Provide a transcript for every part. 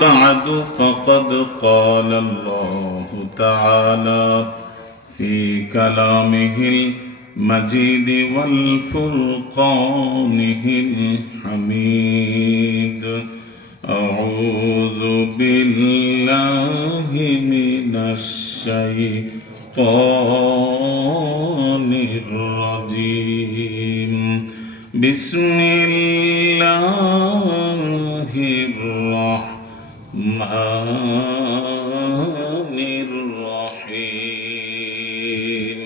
بعد فقد قال الله تعالى في كلامه المجيد والفرقانه الحميد أعوذ بالله من الشيطان الرجيم بسم الله الرحمن الرحيم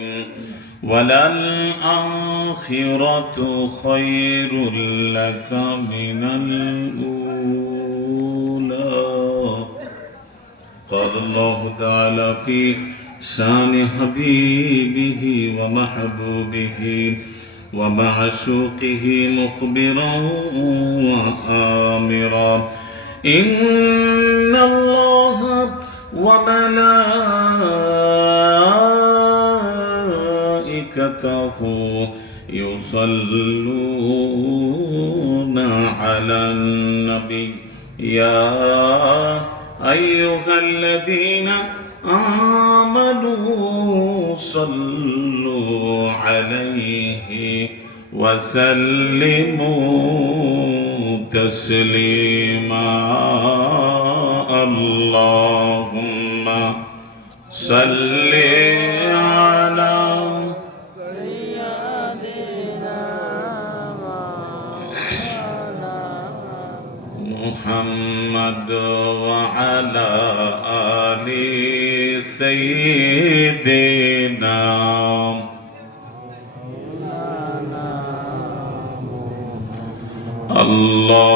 وللآخرة خير لك من الأولى قال الله تعالى في شان حبيبه ومحبوبه ومعشوقه مخبرا وآمرا إن الله وملائكته يصلون على النبي يا أيها الذين آمنوا صلوا عليه وسلموا تسليما اللهم صل على سيدنا محمد وعلى آل سيدنا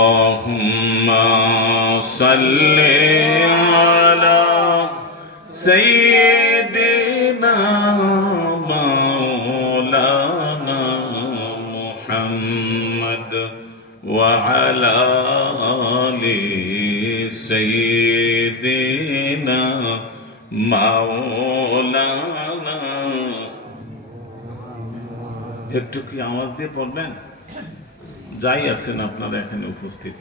اللهم صل على سيدنا مولانا محمد وعلى آل سيدنا مولانا একটু কি আওয়াজ দিয়ে পড়বেন যাই আছেন আপনারা এখানে উপস্থিত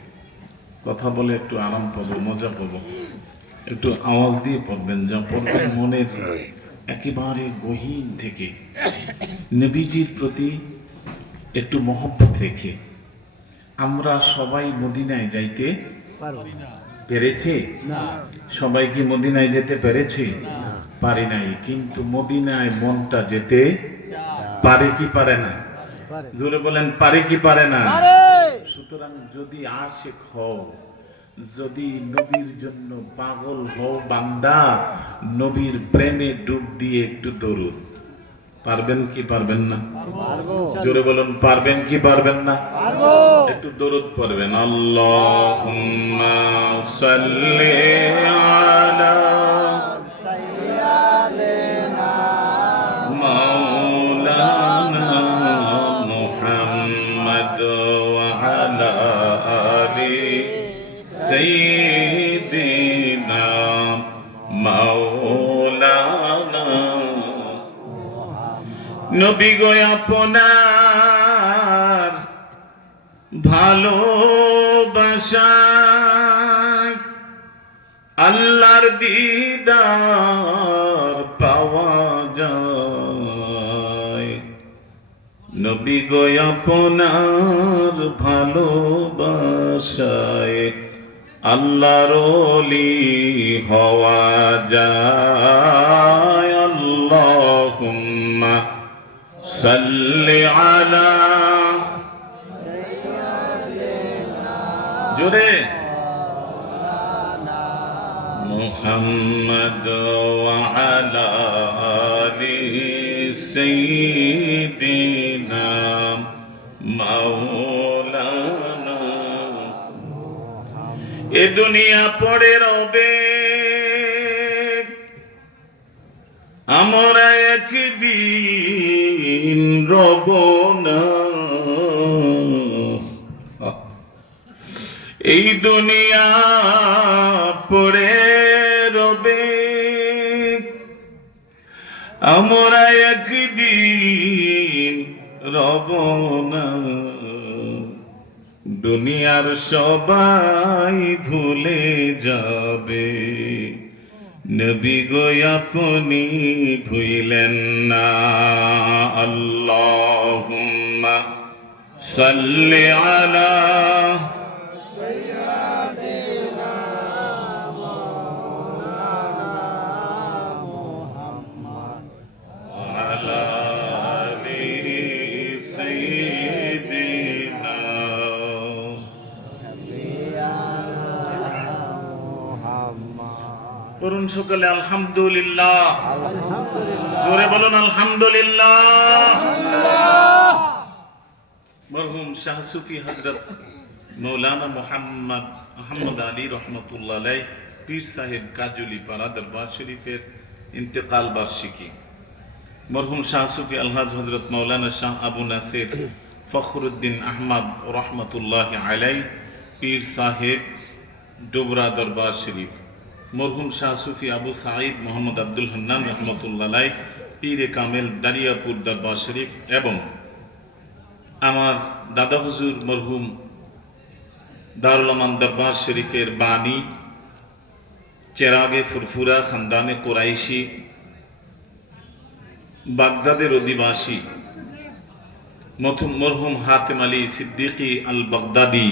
কথা বলে একটু আরাম পাবো মজা পাবো একটু আওয়াজ দিয়ে পড়বেন যা পড়বেন মনের একেবারে গহীন থেকে নবীজির প্রতি একটু মহব্বত রেখে আমরা সবাই মদিনায় যাইতে পেরেছি না সবাই কি মদিনায় যেতে পেরেছি পারি নাই কিন্তু মদিনায় মনটা যেতে পারে কি পারে না জোরে বলেন পারে কি পারে না সুতরাং যদি আশিক হও যদি নবীর জন্য পাগল হও বান্দা নবীর প্রেমে ডুব দিয়ে একটু দরুদ পারবেন কি পারবেন না জোরে বলুন পারবেন কি পারবেন না একটু দরুদ পড়বেন আল্লাহুম্মা সাল্লি আলা সাইয়্যিদিনা মাওলানা মুহাম্মদ ওয়া আলা আলি সাইয়্যিদিনা মাওলানা নবী গো আপনার ভালোবাসায় আল্লাহর দিদার পাওয়া যায় নবী গো আপনার ভালোবাসায় আল্লাহর ওলি হওয়া যায় আল্লাহুম্মা সাল্লি আলা জোরে মুহাম্মদ ওয়া আলা আলি সাইয়্যিদিনা মাওলানা এ দুনিয়া পড়ে রবে আমরা একদিন রব না এই দুনিয়া পড়ে রবে আমরা একদিন রব না দুনিয়ার সবাই ভুলে যাবে, নবী গো আপনি ভুইলেন না। আল্লাহুম্মা সাল্লি আলা আলা আলি সাইয়্যিদিনা। করুন সকলে আলহামদুলিল্লাহ। জোরে বলুন আলহামদুলিল্লাহ। মরহুম শাহ সুফি হযরত মৌলানা মোহাম্মদ আহমদ আলী রহমতুল্লাহ আলাইহ পীর সাহেব কাজুলি পাড়া দরবার শরীফের ইন্তেকাল বার্ষিকী। মরহুম শাহ সুফি আলহাজ হযরত মৌলানা শাহ আবু নাসির ফখরুদ্দিন আহমদ রহমতুল্লাহ আলাইহ পীর সাহেব ডোবরা দরবার শরীফ। মরহুম শাহ সুফি আবু সাঈদ মোহাম্মদ আব্দুল হান্নান রহমতুল্লাহ আলাইহ পীরে কামেল দারিয়াপুর দরবার শরীফ এবং আমার দাদা হুজুর মরহুম দারুল আমান দরবার শরীফের বাণী, চেরাগে ফুরফুরা খানদানে কোরাইশি, বাগদাদের অধিবাসী মরহুম হাতেম আলী সিদ্দিকী আল বাগদাদি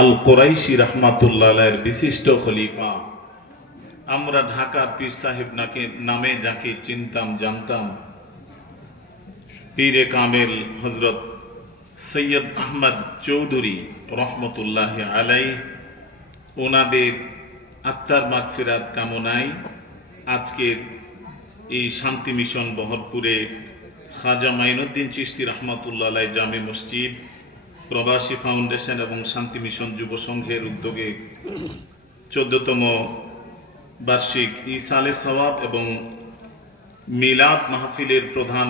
আল কোরাইশি রহমাতুল্লাহ আলাইহির বিশিষ্ট খলিফা। আমরা ঢাকার পীর সাহেব নামে যাকে চিনতাম জানতাম, পীরে কামেল হযরত সৈয়দ আহমদ চৌধুরী রহমতুল্লাহ আলাইহ, ওনাদের আত্মার মাগফিরাত কামনায় আজকের এই শান্তি মিশন বহরপুরে খাজা মাইনুদ্দিন চিশতি রহমতুল্লাহ আলাইহ জামে মসজিদ, প্রবাসী ফাউন্ডেশন এবং শান্তি মিশন যুব সংঘের উদ্যোগে 14তম বার্ষিক ইসালে সওয়াব এবং মিলাদ মাহফিলের প্রধান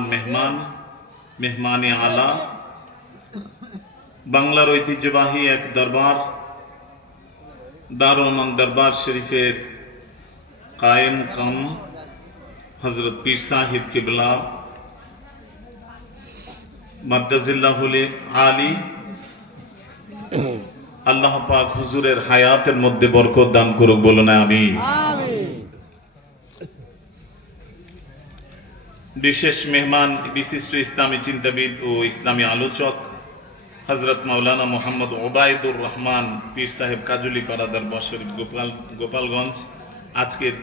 মেহমানে আলা, বাংলার ঐতিহ্যবাহী এক দরবার দারুল আমান দরবার শরীফের কায়েম কাম হযরত পীর সাহেব কিবলা মাদ্দাজিল্লাহুল আলী, আল্লাহ পাক হুজুরের হায়াতের মধ্যে বরকত দান করুক, বলুন আমিন। বিশেষ মেহমান বিশিষ্ট ইসলামী চিন্তাবিদ ও ইসলামী আলোচক হযরত মাওলানা মোহাম্মদ ওবায়দুর রহমান পীর সাহেব কাজুলি পাড়া দরবার শরীফ গোপালগঞ্জ। আজকের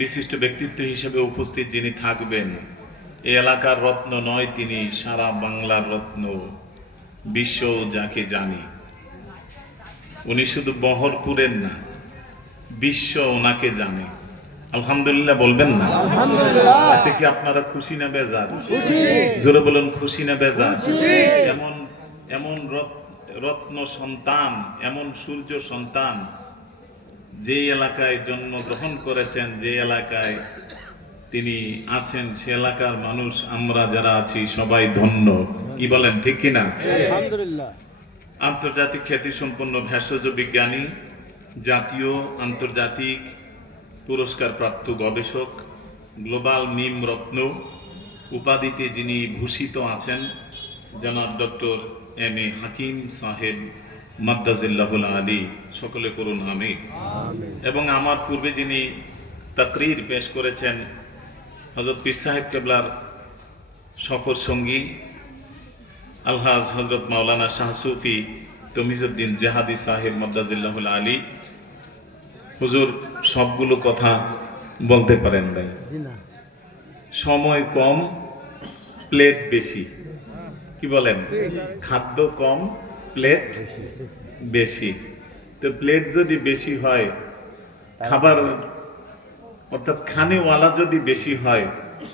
বিশিষ্ট ব্যক্তিত্ব হিসেবে উপস্থিত যিনি থাকবেন, এই এলাকার রত্ন নয়, তিনি সারা বাংলার রত্ন, বিশ্ব যাকে জানি। উনি শুধু বহরপুরের না, বিশ্ব ওনাকে জানে। আলহামদুলিল্লাহ বলবেন না? এতে কি আপনারা খুশি না বেজার? জোরে বলুন, খুশি না বেজার? এমন রত্ন সন্তান, এমন সূর্য সন্তান, যে এলাকায় জন্মগ্রহণ করেছেন, যে এলাকায় তিনি আছেন, সে এলাকার মানুষ, আমরা যারা আছি সবাই ধন্য। কি বলেন, ঠিক কিনা? আলহামদুলিল্লাহ। আন্তর্জাতিক খ্যাতিসম্পন্ন ভেষজ বিজ্ঞানী, জাতীয় আন্তর্জাতিক পুরস্কার প্রাপ্ত গবেষক, গ্লোবাল নিম রত্ন উপাধিতে যিনি ভূষিত আছেন, জনাব ডক্টর এম এ হাকিম সাহেব মাদ্দাজিল্লাহুল আলী, সকলে করুন আমিন। এবং আমার পূর্বে যিনি তাকরীর পেশ করেছেন, হযরত পীর সাহেব কেবলার সফর সঙ্গী আলহাজ হযরত মাওলানা শাহ সুফি তমিজউদ্দিন জাহাদি সাহেব মাদ্দাজিল্লাহুল আলী। হুজুর সবগুলো কথা বলতে পারেন নাই, সময় কম, প্লেট বেশি। কি বলেন? খাদ্য কম, প্লেট বেশি। তো প্লেট যদি বেশি হয়, খাবার অর্থাৎ খানেওয়ালা যদি বেশি হয়,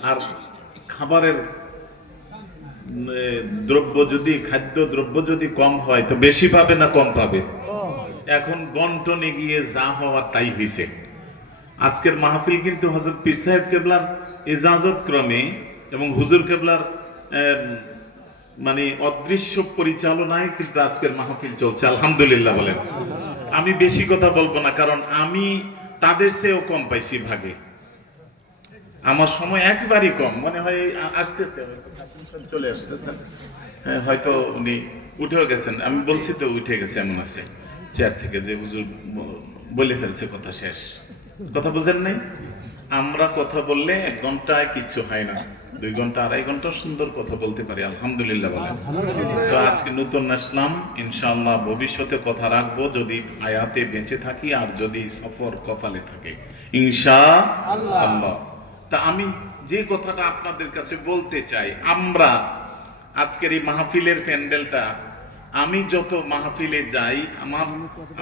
আর খাবারের খাদ্য দ্রব্য যদি কম হয়, তো বেশি পাবে না কম পাবে? এখন বন্টনে গিয়ে যা হওয়ার তাই হয়েছে। আজকের মাহফিল কিন্তু হযরত পীর সাহেব কেবলার ইজাজত ক্রমে এবং হুজুর কেবলার মানে অদৃশ্য পরিচালনায় কিন্তু আজকের মাহফিল চলছে। আলহামদুলিল্লাহ বলেন। আমি বেশি কথা বলবো না, কারণ আমি তাদের চেয়েও কম পাইছি ভাগে। আমার সময় একবারই কম, মনে হয় আসতেছে, চলে আসতেছে, হয়তো উনি উঠেও গেছেন, আমি বলছি তো উঠে গেছে, এমন আছে চেয়ার থেকে যে হুজুর বলে ফেলছে, কথা শেষ। কথা বুঝেন নাই? আমরা কথা বললে 1 ঘন্টায় কিছু হয় না, 2 ঘন্টা 2.5 ঘন্টা সুন্দর কথা বলতে পারি, আলহামদুলিল্লাহ বলেন। তো আজকে নতুন আসলাম, ইনশাআল্লাহ ভবিষ্যতে কথা রাখবো যদি আয়াতে বেঁচে থাকি, আর যদি সফর কপালে থাকে ইনশাআল্লাহ। তা আমি যে কথাটা আপনাদের কাছে বলতে চাই, আমরা আজকের এই মাহফিলের প্যান্ডেলটা, আমি যত মাহফিলে যাই,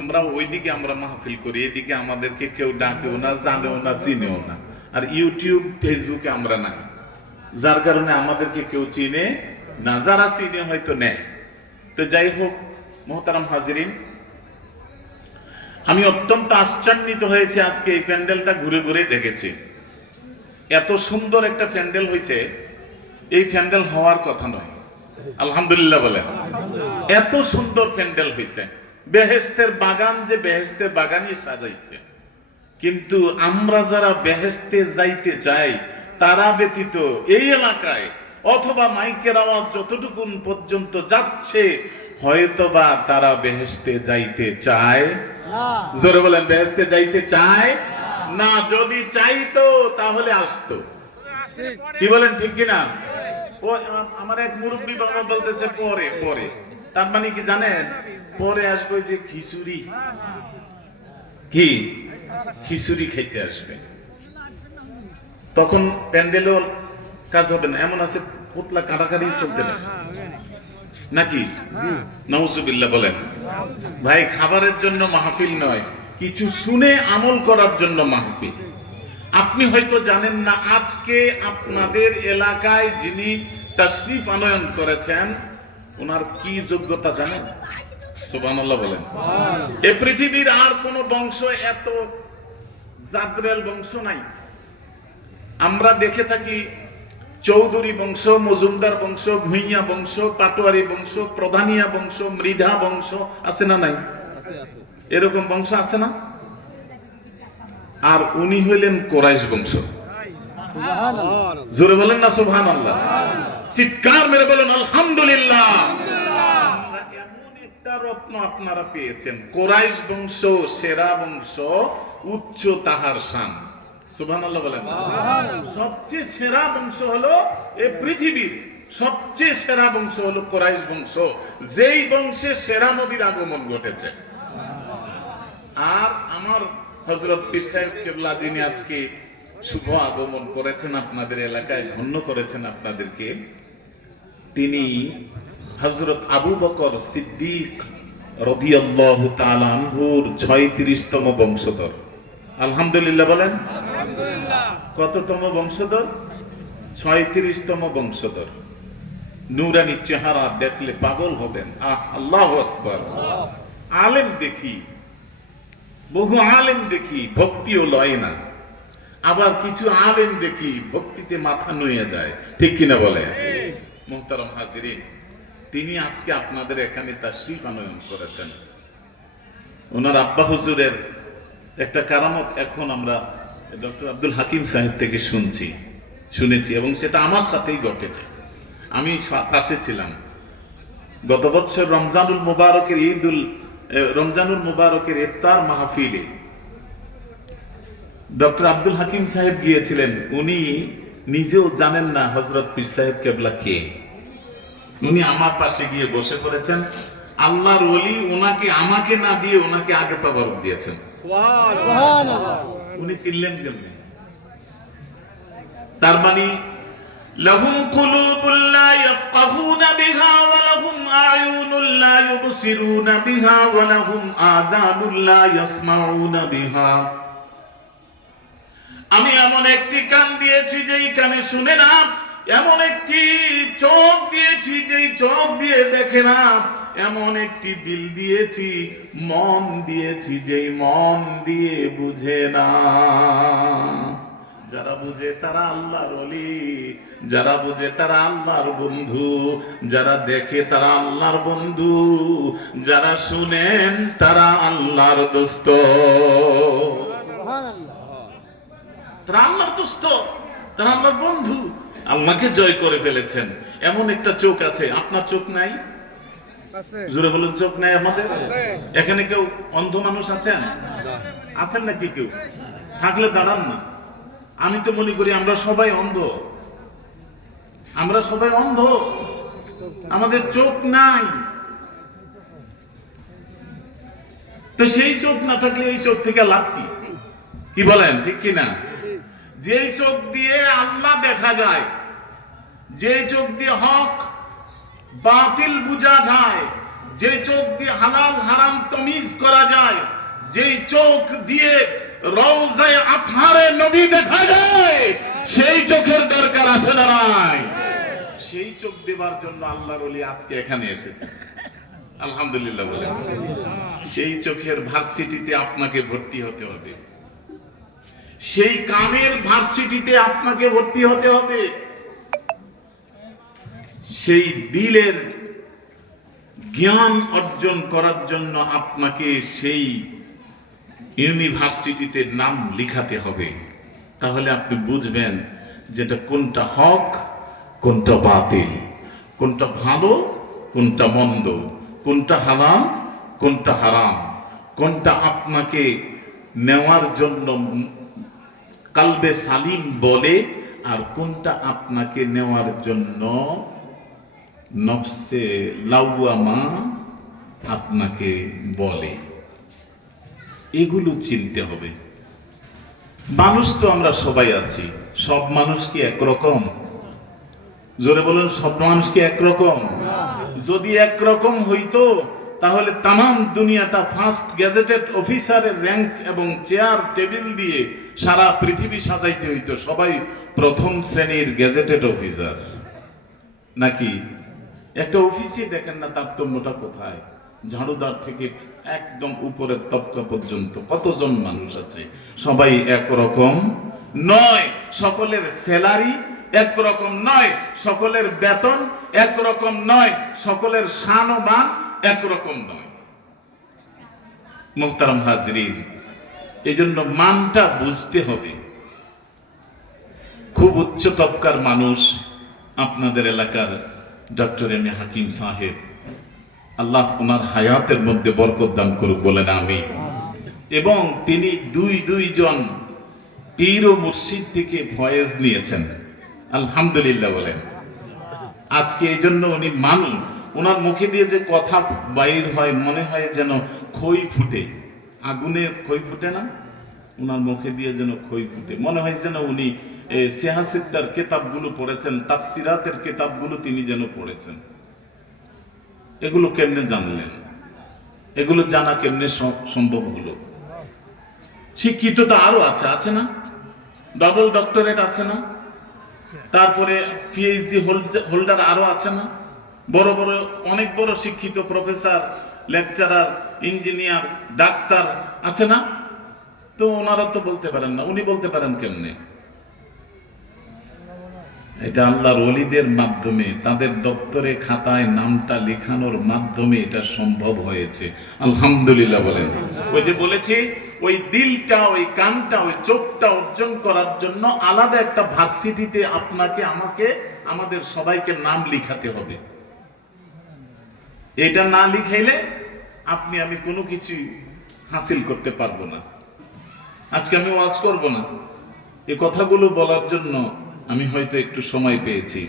আমরা ওইদিকে আমরা মাহফিল করি, এদিকে আমাদেরকে কেউ ডাকেও না, জানেও না, চিনেও না। আর ইউটিউব ফেসবুকে আমরা নাই, যার কারণে আমাদেরকে কেউ চিনে না, যারা চিনে হয়তো নেয়। তো যাই হোক, মোহতারাম হাজিরিন, আমি অত্যন্ত আশ্চর্যিত হয়েছে আজকে এই প্যান্ডেলটা ঘুরে ঘুরে দেখেছি। এত সুন্দর একটা প্যান্ডেল হয়েছে, এই প্যান্ডেল হওয়ার কথা নয়, আলহামদুলিল্লাহ বলেন। এত সুন্দর প্যান্ডেল হয়েছে, বেহেশতের বাগান যে বেহেশতের বাগানই সাজাইছে। কিন্তু আমরা যারা বেহেশতে যাইতে চাই, তারা ব্যতীত এই এলাকায় অথবা মাইকের আওয়াজ যতটুকুন পর্যন্ত যাচ্ছে, হয়তোবা তারা বেহেশতে যাইতে চায় জোরে বলেন, বেহেশতে যাইতে চায় না। যদি চাইতো তাহলে আসতো। কি বলেন, ঠিক কিনা? ও আমার এক মুরব্বী বাবা বলতেছে পরে পরে, তার মানে কি জানেন? পরে আসবে যে খিচুড়ি, কি খিচুড়ি খাইতে আসবে, তখন প্যান্ডেলও কাজ হবে না। এমন আছে পুতলা কাটাকাটি চলতে না নাকি? নাউজুবিল্লাহ বলেন। ভাই, খাবারের জন্য মাহফিল নয়, কিছু শুনে আমল করার জন্য মাহফিল। আপনি হয়তো জানেন না, আজকে আপনাদের এলাকায় যিনি তাশরিফ আনয়ন করেছেন, ওনার কি যোগ্যতা জানেন? সুবহানাল্লাহ বলেন। এই পৃথিবীর আর কোন বংশ এত জাদরেল বংশ নাই। আমরা দেখে থাকি চৌধুরী বংশ, মজুমদার বংশ, ভুইয়া বংশ, পাটোয়ারি বংশ, প্রধানিয়া বংশ, মৃধা বংশ, আছে না নাই? এরকম বংশ আছে না? আর উনি হইলেন কোরাইশ বংশ। জোরে বলেন না সুবহানাল্লাহ, চিৎকার মেরে বলেন আলহামদুলিল্লাহ। এমন একটা রত্ন আপনারা পেয়েছেন, কোরাইশ বংশ সেরা বংশ, উচ্চ তাহার শান। সুবহানাল্লাহ বলেন। সবচেয়ে সেরা বংশ হলো এই পৃথিবীর সবচেয়ে সেরা বংশ হলো কোরাইশ বংশ, যেই বংশে সেরা নবীর আগমন ঘটেছে। আর আমার হযরত পীর সাহেব কেবলা, যিনি আজকে শুভ আগমন করেছেন আপনাদের এলাকায়, ধন্য করেছেন আপনাদেরকে, তিনি হযরত আবু বকর সিদ্দিক রাদিয়াল্লাহু তাআলা আনহুর 36তম বংশধর। আলহামদুলিল্লাহ বলেন। কততম বংশধর? 36তম বংশধর। নূরানি চেহারা দেখলে পাগল হবেন। আল্লাহু আকবার। আলেম দেখি, বহু আলেম দেখি, ভক্তিও লয় না। আবার কিছু আলেম দেখি ভক্তিতে মাথা নুয়ে যায়, ঠিক কিনা বলে? মুহতারাম হাজিরিন, তিনি আজকে আপনাদের এখানে তাশরিফ আনয়ন করেছেন। ওনার আব্বা হুজুরের একটা কারামত এখন আমরা ডক্টর আব্দুল হাকিম সাহেব থেকে শুনেছি, এবং সেটা আমার সাথেই ঘটেছে। আমি পাশে ছিলাম। গত বছর রমজানুল মুবারকের ইফতার মাহফিলে ডক্টর আব্দুল হাকিম সাহেব গিয়েছিলেন। উনি নিজেও জানেন না হযরত পীর সাহেব কেবলা কে। উনি আমার পাশে গিয়ে বসে পড়েছেন। আল্লাহর ওলি ওনাকে আমাকে না দিয়ে ওনাকে আগে তাবারক দিয়েছেন। সুবহানাল্লাহ। উনি চিনলেন কেমনে? তার মানে লাহুম কুলুবুল লা ইয়াফকাহুনা বিহা ওয়া লাহুম আ'য়ুনুল লা ইউবসিরুনা বিহা ওয়া লাহুম আযানুল লা ইয়াসমাউনা বিহা। আমি এমন একটি কান দিয়েছি যেই কানে শুনে না, এমন একটি চোখ দিয়েছি যেই চোখ দিয়ে দেখে না, এমন একটি দিল দিয়েছি, মন দিয়েছি যেই মন দিয়ে বুঝে না। যারা বুঝে তারা আল্লাহর ওলি, যারা বুঝে তারা আল্লাহর বন্ধু, যারা দেখে তারা আল্লাহর বন্ধু, যারা শুনেন তারা আল্লাহর দোস্ত। তারা আল্লাহর দোস্ত, তারা আল্লাহর বন্ধু। আল্লাহকে জয় করে ফেলেছেন। এমন একটা চোখ আছে, আপনার চোখ নাই? জোরে বলুন, চোখ নাই আমাদের? এখানে কেউ অন্ধ মানুষ আছেন? আছেন নাকি কেউ? থাকলে দাঁড়ান না। আমি তো মনে করি আমরা সবাই অন্ধ, আমরা সবাই অন্ধ, আমাদের চোখ নাই। তো সেই চোখ না থাকলে এই চোখ থেকে লাভ কি? কি বলেন, ঠিক কিনা? যে চোখ দিয়ে আল্লাহ দেখা যায়, যে চোখ দিয়ে হক বাতিল বুঝা যায়, যে চোখ দিয়ে হালাল হারাম তমিজ করা যায়, যে চোখ দিয়ে রওজায়ে আতহারে নবী দেখা যায়, সেই চোখের দরকার আছে না নাই? সেই চোখ দেবার জন্য আল্লাহর ওলি আজকে এখানে এসেছে, আলহামদুলিল্লাহ বলে। সেই চোখের ভার্সিটিতে আপনাকে ভর্তি হতে হবে, সেই কানের ভার্সিটিতে আপনাকে ভর্তি হতে হবে, সেই দিলের জ্ঞান অর্জন করার জন্য আপনাকে সেই ইউনিভার্সিটিতে নাম লিখাতে হবে। তাহলে আপনি বুঝবেন যেটা কোনটা হক, কোনটা বাতিল, কোনটা ভালো, কোনটা মন্দ, কোনটা হালাল, কোনটা হারাম, কোনটা আপনাকে নেওয়ার জন্য কালবে সালিম বলে, আর কোনটা আপনাকে নেওয়ার জন্য নফসে লাওয়ামা আপনাকে বলে। এগুলো চিনতে হবে। মানুষ তো আমরা সবাই আছি, সব মানুষ কি একরকম? জোরে বলুন, সব মানুষ কি একরকম? যদি একরকম হইতো তাহলে তামাম দুনিয়াটা ফার্স্ট গ্যাজেটেড অফিসারের র্যাঙ্ক এবং চেয়ার টেবিল দিয়ে সারা পৃথিবী সাজাইতে হইতো, সবাই প্রথম শ্রেণীর গ্যাজেটেড অফিসার। নাকি একটা অফিসে দেখেন না তারতম্যটা কোথায়? ঝাড়ুদার থেকে একদম উপরের তবকা পর্যন্ত কতজন মানুষ আছে, সবাই একরকম নয়, সকলের স্যালারি একরকম নয়, সকলের বেতন একরকম নয়, সকলের শান ও মান একরকম নয়। মুহতারাম হাজরিন, এই জন্য মানটা বুঝতে হবে। খুব উচ্চ তবকার মানুষ আপনাদের এলাকার ডক্টর এম এ হাকিম সাহেব, আল্লাহ ওনার হায়াতের মধ্যে বরকত দান করুক, বলেন আমিন। এবং তিনি দুইজন পীর ও মুর্শিদ থেকে ফয়েজ নিয়েছেন, আলহামদুলিল্লাহ বলেন। আজকে এই জন্য উনি মানুষ, ওনার মুখে দিয়ে যে কথা বাইর হয় মনে হয় যেন খই ফুটে, আগুনে খই ফুটে না, ওনার মুখে দিয়ে যেন খই ফুটে, মনে হয় যেন উনি সিহাসিদ্দার কিতাবগুলো পড়েছেন, তাফসিরাতের কিতাবগুলো তিনি যেন পড়েছেন। এগুলো কেমনে জানলেন? এগুলো জানা কেমনে সম্ভব হলো? শিক্ষিতটা আরো আছে, আছে না? ডবল ডক্টরেট আছে না? তারপরে পিএইচডি হোল্ডার আরো আছে না? বড় বড় অনেক বড় শিক্ষিত প্রফেসর, লেকচারার, ইঞ্জিনিয়ার, ডাক্তার আছে না? তো ওনারা তো বলতে পারেন না, উনি বলতে পারেন কেমনে? এটা আল্লাহর ওলিদের মাধ্যমে, তাদের দপ্তরে খাতায় নামটা লেখানোর মাধ্যমে এটা সম্ভব হয়েছে, আলহামদুলিল্লাহ বলেন। ওই যে বলেছি, ওই দিলটা, ওই কানটা, ওই চোখটা অর্জন করার জন্য আলাদা একটা ভার্সিটিতে আপনাকে, আমাকে, আমাদের সবাইকে নাম লিখাতে হবে। এটা না লিখাইলে আপনি আমি কোনো কিছু হাসিল করতে পারবো না। আজকে আমি ওয়াজ করব না, এই কথাগুলো বলার জন্য আমি হয়তো একটু সময় পেয়েছি।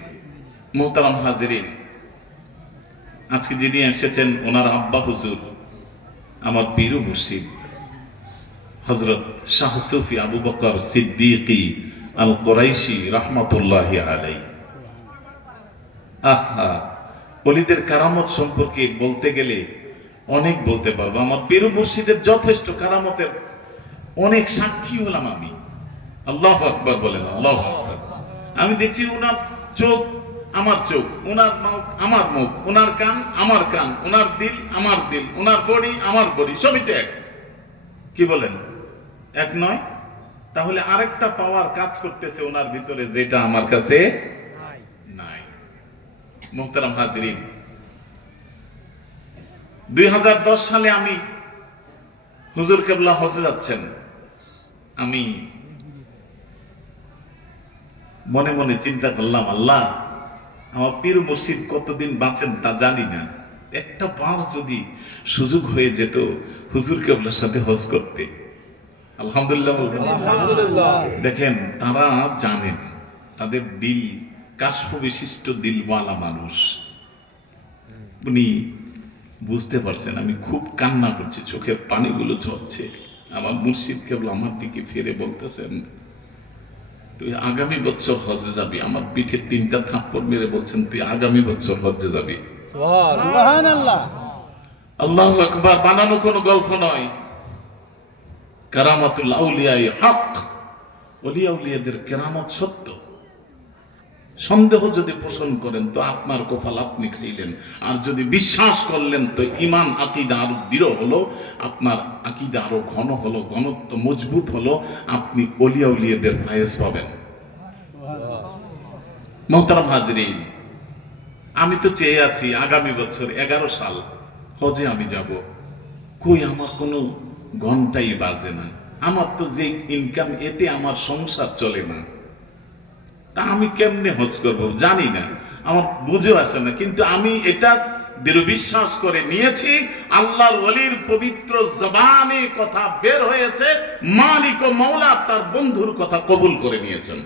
মোহতারাম হাজিরিন, আজকে যিনি এসেছেন ওনার আব্বা হুজুর, আমার পীর ও মুর্শিদ হযরত শাহ সুফি আবু বকর সিদ্দিকী আল কুরাইশি রাহমাতুল্লাহি আলাইহি। আহা, ওলিদের কারামত সম্পর্কে বলতে গেলে অনেক বলতে পারবো। আমার পীর ও মুর্শিদের যথেষ্ট কারামতের অনেক সাক্ষী হলাম আমি। আল্লাহু আকবার বলেন, আল্লাহু আকবার। আমি দেখছি ওনার চোখ আমার চোখ, ওনার মুখ আমার মুখ, ওনার কান আমার কান, ওনার দিল আমার দিল, ওনার বডি আমার বডি, সবই তো এক। কি বলেন? এক নয়? তাহলে আরেকটা পাওয়ার কাজ করতেছে ওনার ভিতরে, যেটা আমার কাছে নাই। মুহতারাম হাজরিন, 2010 সালে আমি, হুজুর কেবলা হজে যাচ্ছেন, আমি মনে মনে চিন্তা করলাম, আল্লাহ, আমার পীর মুর্শিদ কতদিন বাঁচেন তা জানি না, একটা বার যদি সুযোগ হয়ে যেত হুজুর কেবলার সাথে হজ করতে, আলহামদুলিল্লাহ বলবেন। দেখেন তারা জানেন, তাদের দিল কাশফ বিশিষ্ট দিলওয়ালা মানুষ। উনি বুঝতে পারছেন আমি খুব কান্না করছি, চোখের পানিগুলো ঝরছে। আমার মুর্শিদ কেবল আমার দিকে ফিরে বলতেছেন, তুই আগামী বছর হজে যাবি। আমার পিঠে 3টা থাপ্পড় মেরে বলছেন, তুই আগামী বছর হজে যাবি। আল্লাহু আকবার। বানানো কোনো গল্প নয়। কারামাতুল আউলিয়ায়ে হক, ওলিয়া উলিয়াদের কেরামত সত্য। সন্দেহ যদি পোষণ করেন তো আপনার কপাল আপনি খাইলেন, আর যদি বিশ্বাস করলেন তো ইমান আকীদা আরো দৃঢ় হলো, আপনার আকীদা আরো ঘন হলো, ঘনত্ব মজবুত হলো, আপনি ওলিয়া উলিয়াদের ফায়েজ পাবেন। মোহতারাম হাজরিন, আমি তো চেয়ে আছি আগামী বছর 11 সাল হজে আমি যাব। কই আমার কোনো ঘন্টাই বাজে না, আমার তো যে ইনকাম এতে আমার সংসার চলে না। তা আমি কেমনে হজ করব জানি না, আমার বুঝে আসে না। কিন্তু আমি এটা দৃঢ় বিশ্বাস করে নিয়েছি, আল্লাহর ওলির পবিত্র জবানে কথা বের হয়েছে, মালিক ও মওলা তার বন্ধুর কথা কবুল করে নিয়েছেন।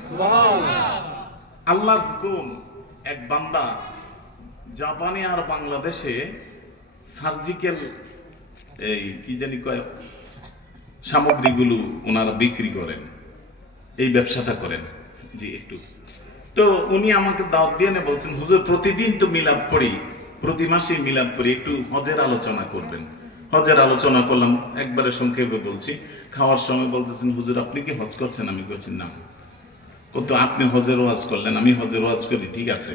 আল্লাহর হুকুম, এক বান্দা জাপানে আর বাংলাদেশে সার্জিক্যাল এই কি জানি কয় সামগ্রীগুলো ওনারা বিক্রি করেন, এই ব্যবসাটা করেন। জি একটু তো উনি আমাকে দাওয়াত দিয়ে বলছেন, হুজুর প্রতিদিন তো মিলাদ পড়ি, প্রতি মাসে মিলাদ পড়ি, একটু হজের আলোচনা করবেন। হজের আলোচনা করলাম, একবারে সংক্ষেপে বলছি। খাওয়ার সময় বলতেছেন, হুজুর আপনি কি হজ করছেন? আমি বলছি না। কত আপনি হজের ওয়াজ করলেন, আমি হজের ওয়াজ করি, ঠিক আছে।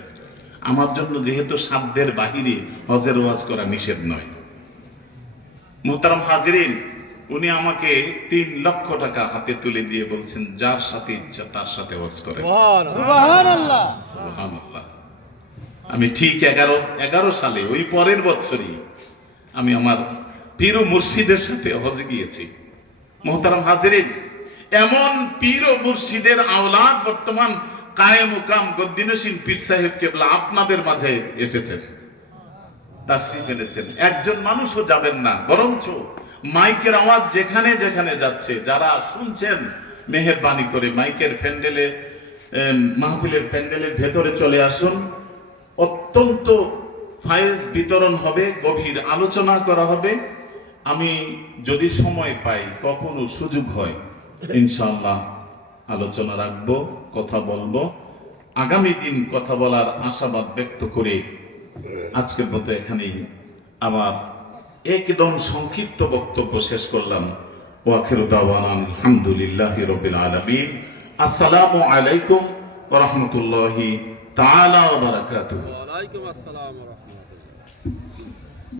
আমার জন্য যেহেতু সাধ্যের বাহিরে হজের ওয়াজ করা নিষেধ নয়। মুহতারাম হাজরিন, উনি আমাকে 3 লক্ষ টাকা হাতে তুলে দিয়ে বলছেন, যার সাথে ইচ্ছা তার সাথে হজ করে। সুবহানাল্লাহ, সুবহানাল্লাহ। আমি ঠিক 11 সালে ওই পরের বছরই আমি আমার পীর ও মুর্শিদের সাথে হজে গিয়েছি। মুহতারাম হাজরিন, এমন পীর ও মুর্শিদের আওলাদ বর্তমান কায়ে মুকাম গদ্দিনশীল পীর সাহেব কেবলা আপনাদের মাঝে এসেছেন, তাশরীফ এনেছেন। একজন মানুষও যাবেন না, বরঞ্চ মাইকের আওয়াজ যেখানে যেখানে যাচ্ছে, যারা শুনছেন মেহেরবানি করে মাইকের প্যান্ডেলে, মাহফিলের প্যান্ডেলের ভেতরে চলে আসুন। অত্যন্ত ফায়েজ বিতরণ হবে, গভীর আলোচনা করা হবে। আমি যদি সময় পাই, কখনো সুযোগ হয়, ইনশাআল্লাহ আলোচনা রাখবো, কথা বলবো। আগামী দিন কথা বলার আশাবাদ ব্যক্ত করে আজকের মতো এখানেই আমার একদম সংক্ষিপ্ত বক্তব্য শেষ করলাম। ওয়া আখিরু দাওয়ানা আলহামদুলিল্লাহি রাব্বিল আলামিন। আসসালামু আলাইকুম ওয়া রাহমাতুল্লাহি তাআলা ওয়া বারাকাতুহু। ওয়া আলাইকুম আসসালাম ওয়া রাহমাতুল্লাহ।